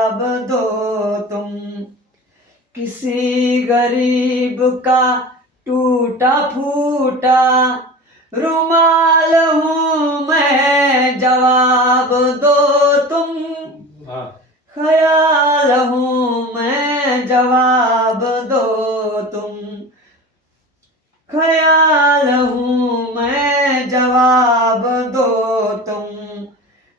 जवाब दो तुम। किसी गरीब का टूटा फूटा रुमाल हूँ मैं, जवाब दो तुम। ख्याल हूँ मैं, जवाब दो तुम। ख्याल हूँ मैं, जवाब दो तुम।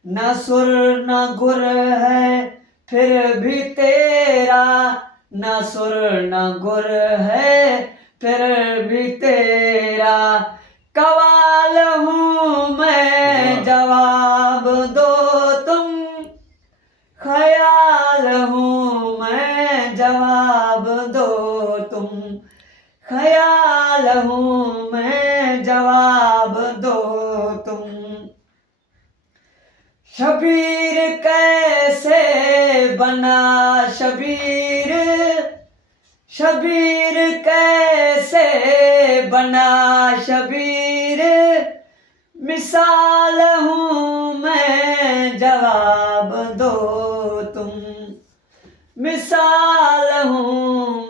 न सुर न गुर है फिर भी तेरा, न सुर न गुर है फिर भी तेरा। कवाल हूँ मैं, जवाब दो तुम। ख्याल हूँ मैं, जवाब दो तुम। ख्याल हूँ मैं, जवाब दो तुम। शबीर कैसे बना शबीर, शबीर कैसे बना शबीर। मिसाल हूँ मैं, जवाब दो तुम। मिसाल हूँ